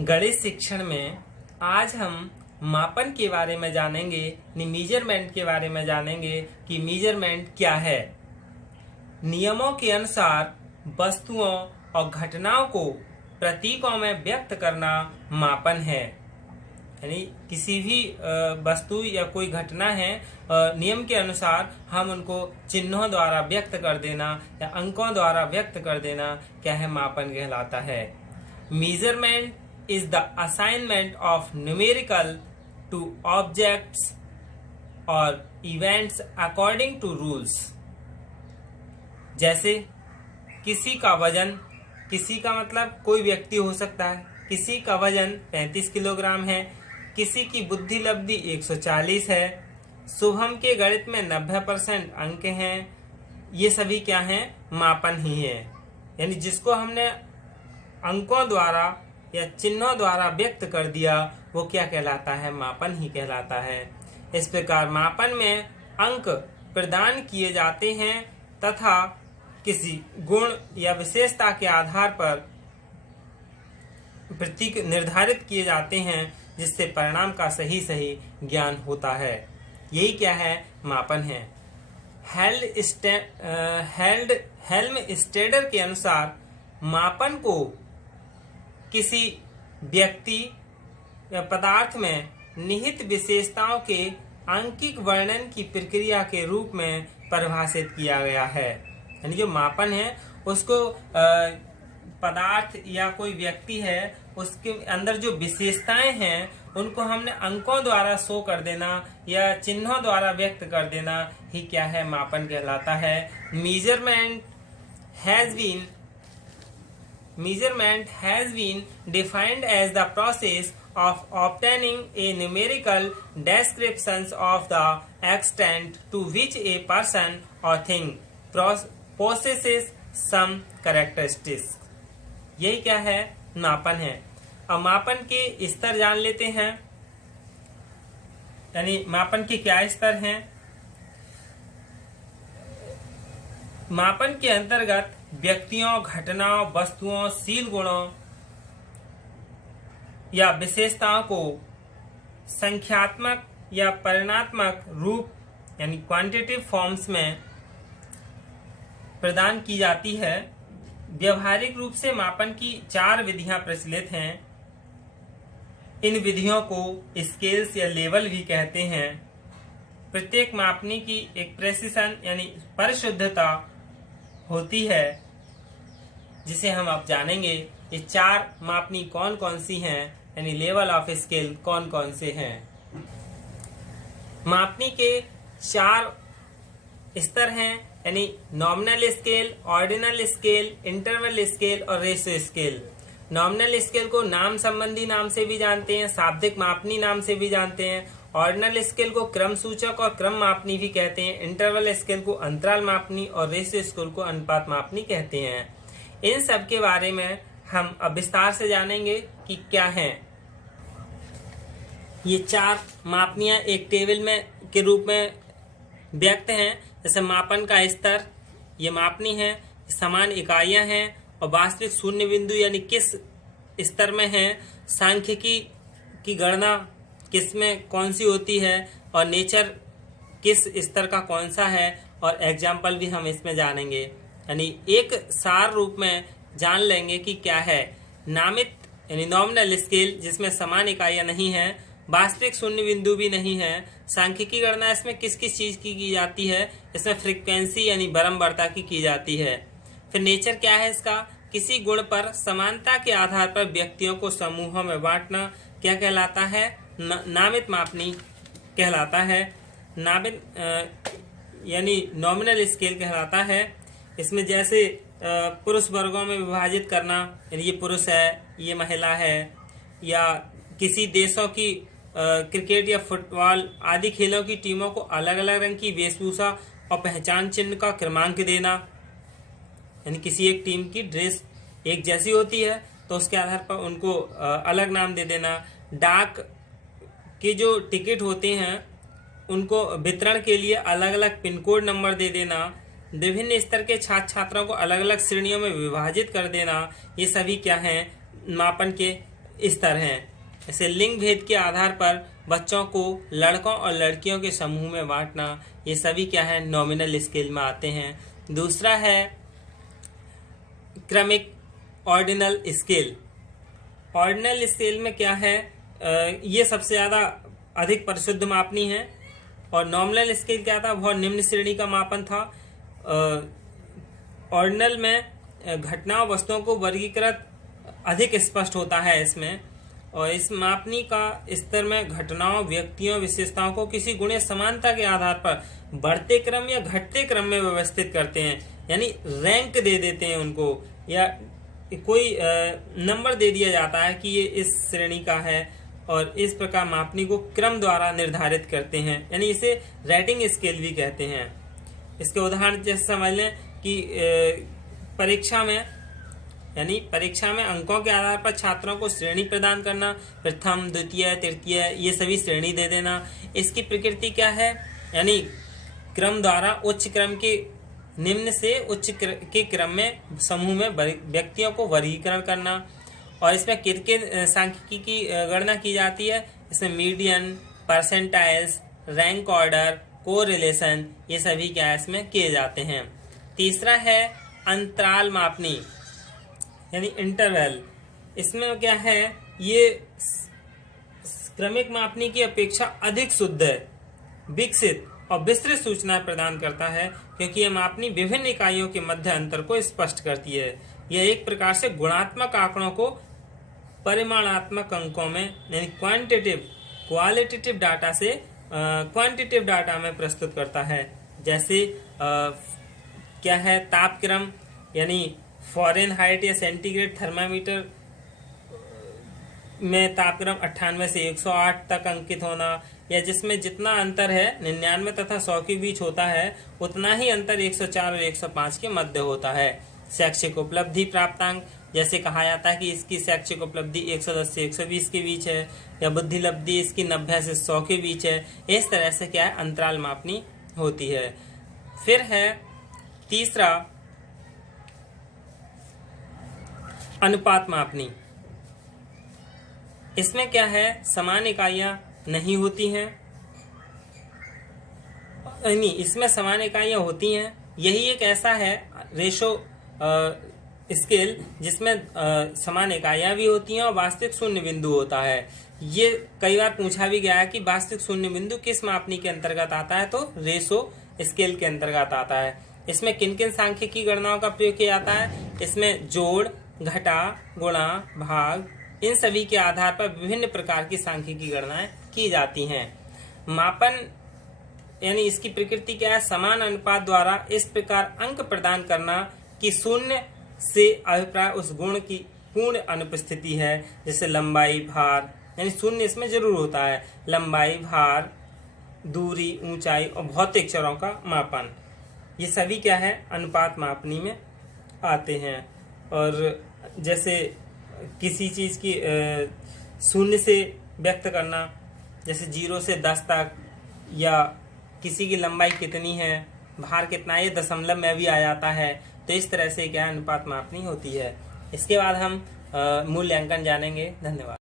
गणित शिक्षण में आज हम मापन के बारे में जानेंगे, मीजरमेंट के बारे में जानेंगे कि मीजरमेंट क्या है। नियमों के अनुसार वस्तुओं और घटनाओं को प्रतीकों में व्यक्त करना मापन है। यानी किसी भी वस्तु या कोई घटना है, नियम के अनुसार हम उनको चिन्हों द्वारा व्यक्त कर देना या अंकों द्वारा व्यक्त कर देना क्या है, मापन कहलाता है। Measurement is the assignment of numerical to objects or events according to rules। जैसे किसी का वजन, किसी का मतलब कोई व्यक्ति हो सकता है, किसी का वजन 35 किलोग्राम है, किसी की बुद्धि लब्धि 140 है, शुभम के गणित में 90% अंक हैं। ये सभी क्या हैं, मापन ही है। यानी जिसको हमने अंकों द्वारा या चिन्हों द्वारा व्यक्त कर दिया वो क्या कहलाता है, मापन ही कहलाता है। इस प्रकार मापन में अंक प्रदान किए जाते हैं तथा किसी गुण या विशेषता के आधार पर प्रतीक निर्धारित किए जाते हैं जिससे परिणाम का सही ज्ञान होता है। यही क्या है, मापन है। हेल्मस्टेडर के अनुसार मापन को किसी व्यक्ति या पदार्थ में निहित विशेषताओं के आंकिक वर्णन की प्रक्रिया के रूप में परिभाषित किया गया है। यानी जो मापन है उसको पदार्थ या कोई व्यक्ति है उसके अंदर जो विशेषताएं हैं उनको हमने अंकों द्वारा शो कर देना या चिन्हों द्वारा व्यक्त कर देना ही क्या है, मापन कहलाता है। Measurement has been defined as the process of obtaining a numerical descriptions of the extent to which a person or thing possesses some characteristics। यही क्या है, मापन है। अब मापन के स्तर जान लेते हैं। यानी मापन के क्या स्तर हैं। मापन के अंतर्गत व्यक्तियों, घटनाओं, वस्तुओं, शील गुणों या विशेषताओं को संख्यात्मक या परिमाणात्मक रूप यानी क्वांटिटेटिव फॉर्म्स में प्रदान की जाती है। व्यवहारिक रूप से मापन की 4 विधियां प्रचलित हैं। इन विधियों को स्केल्स या लेवल भी कहते हैं। प्रत्येक मापनी की एक प्रेसिशन यानी परिशुद्धता होती है जिसे हम अब जानेंगे। ये 4 मापनी कौन कौन सी हैं, यानी लेवल ऑफ स्केल कौन कौन से हैं। मापनी के 4 स्तर हैं, यानी nominal scale, ordinal scale, interval scale और रेशियो स्केल। नॉमिनल स्केल को नाम संबंधी नाम से भी जानते हैं, शाब्दिक मापनी नाम से भी जानते हैं। ऑर्डिनल स्केल को क्रम सूचक और क्रम मापनी भी कहते हैं। इंटरवल स्केल को अंतराल मापनी और रेशियो स्केल को अनुपात मापनी कहते हैं। इन सब के बारे में हम अब विस्तार से जानेंगे कि क्या हैं। ये 4 मापनियां एक टेबल में के रूप में व्यक्त हैं। जैसे मापन का स्तर, ये मापनी है, समान इकाइयां हैं और वास्तविक शून्य बिंदु यानी किस स्तर में है। सांख्यिकी की गणना किस में कौन सी होती है और नेचर किस स्तर का कौन सा है, और एग्जाम्पल भी हम इसमें जानेंगे। यानी एक सार रूप में जान लेंगे कि क्या है नामित यानी नॉमिनल स्केल जिसमें समान इकाइयां नहीं है, वास्तविक शून्य बिंदु भी नहीं है। सांख्यिकी गणना इसमें किस किस चीज की जाती है, इसमें फ्रीक्वेंसी यानी बारंबारता की जाती है। फिर नेचर क्या है इसका, किसी गुण पर समानता के आधार पर व्यक्तियों को समूहों में बांटना क्या कहलाता है, नामित मापनी कहलाता है। नामित यानी नॉमिनल स्केल कहलाता है। इसमें जैसे पुरुष वर्गों में विभाजित करना, यानी ये पुरुष है, ये महिला है, या किसी देशों की क्रिकेट या फुटबॉल आदि खेलों की टीमों को अलग अलग रंग की वेशभूषा और पहचान चिन्ह का क्रमांक देना। यानी किसी एक टीम की ड्रेस एक जैसी होती है तो उसके आधार पर उनको अलग नाम दे देना। डाक के जो टिकट होते हैं उनको वितरण के लिए अलग अलग पिन कोड नंबर दे देना। विभिन्न स्तर के छात्र छात्राओं को अलग अलग श्रेणियों में विभाजित कर देना। ये सभी क्या हैं, मापन के स्तर हैं। ऐसे लिंग भेद के आधार पर बच्चों को लड़कों और लड़कियों के समूह में बांटना, ये सभी क्या है, नॉमिनल स्केल में आते हैं। दूसरा है क्रमिक ऑर्डिनल स्केल। ऑर्डिनल स्केल में क्या है, ये सबसे ज्यादा अधिक परिशुद्ध मापनी है। और नॉमिनल स्केल क्या था, बहुत निम्न श्रेणी का मापन था। ऑर्डिनल में घटनाओं वस्तुओं को वर्गीकृत अधिक स्पष्ट होता है इसमें। और इस मापनी का स्तर में घटनाओं, व्यक्तियों, विशेषताओं को किसी गुणीय समानता के आधार पर बढ़ते क्रम या घटते क्रम में व्यवस्थित करते हैं, यानी रैंक दे देते हैं उनको, या कोई नंबर दे दिया जाता है कि ये इस श्रेणी का है, और इस प्रकार मापनी को क्रम द्वारा निर्धारित करते हैं, यानी इसे रेटिंग स्केल भी कहते हैं। इसके उदाहरण जैसे समझ लें कि परीक्षा में, यानी परीक्षा में अंकों के आधार पर छात्रों को श्रेणी प्रदान करना, प्रथम, द्वितीय, तृतीय, ये सभी श्रेणी दे देना। इसकी प्रकृति क्या है, यानी क्रम द्वारा उच्च क्रम के निम्न से उच्च के क्रम में समूह में व्यक्तियों को वर्गीकरण करना। और इसमें कितने सांख्यिकी की गणना की जाती है, इसमें median, percentiles, rank order, correlation, ये सभी क्या इसमें किए जाते हैं। तीसरा है अंतराल मापनी, यानी इंटरवल। इसमें क्या है, ये क्रमिक मापनी की अपेक्षा अधिक शुद्ध है, विकसित और विस्तृत सूचनाएं प्रदान करता है, क्योंकि यह मापनी विभिन्न इकाइयों के मध्य अंतर को स्पष्ट करती है। यह एक प्रकार से गुणात्मक आंकड़ों को परिमाणात्मक अंकों में, यानी क्वालिटेटिव डाटा से क्वांटिटेटिव डाटा में प्रस्तुत करता है। जैसे क्या है, तापक्रम, यानी फ़ारेनहाइट या सेंटीग्रेड थर्मामीटर में तापक्रम 98 से 108 तक अंकित होना, या जिसमें जितना अंतर है 99 तथा 100 के बीच होता है, उतना ही अंतर 104 और 105 के मध्य होता है। शैक्षिक उपलब्धि प्राप्तांक, जैसे कहा जाता है कि इसकी शैक्षिक उपलब्धि 110 से 120 के बीच है, या बुद्धि लब्धि इसकी 90 से 100 के बीच है। इस तरह से क्या है, अंतराल मापनी होती है। फिर है तीसरा अनुपात मापनी। इसमें क्या है, समान इकाइयां नहीं होती हैं, नहीं, इसमें समान इकाइयां होती हैं। यही एक ऐसा है रेशो स्केल जिसमें समान इकाइयां भी होती हैं और वास्तविक शून्य बिंदु होता है। ये कई बार पूछा भी गया है कि वास्तविक शून्य बिंदु किस मापनी के अंतर्गत आता है, तो रेशो स्केल के अंतर्गत आता है। इसमें किन किन सांख्यिकी गणनाओं का प्रयोग किया जाता है, इसमें जोड़, घटा, गुणा, भाग, इन सभी के आधार पर विभिन्न प्रकार की सांख्यिकी गणनाएं की जाती हैं। मापन, यानी इसकी प्रकृति क्या है, समान अनुपात द्वारा इस प्रकार अंक प्रदान करना कि शून्य से अभिप्राय उस गुण की पूर्ण अनुपस्थिति है, जैसे लंबाई, भार, यानी शून्य इसमें जरूर होता है, लंबाई, भार, दूरी, ऊंचाई और भौतिक चरों का मापन, ये सभी क्या है, अनुपात मापनी में आते हैं। और जैसे किसी चीज की शून्य से व्यक्त करना, जैसे 0 से 10 तक, या किसी की लंबाई कितनी है, भार कितना, ये दशमलव में भी आ जाता है। तो इस तरह से क्या अनुपात मापनी होती है। इसके बाद हम मूल्यांकन जानेंगे। धन्यवाद।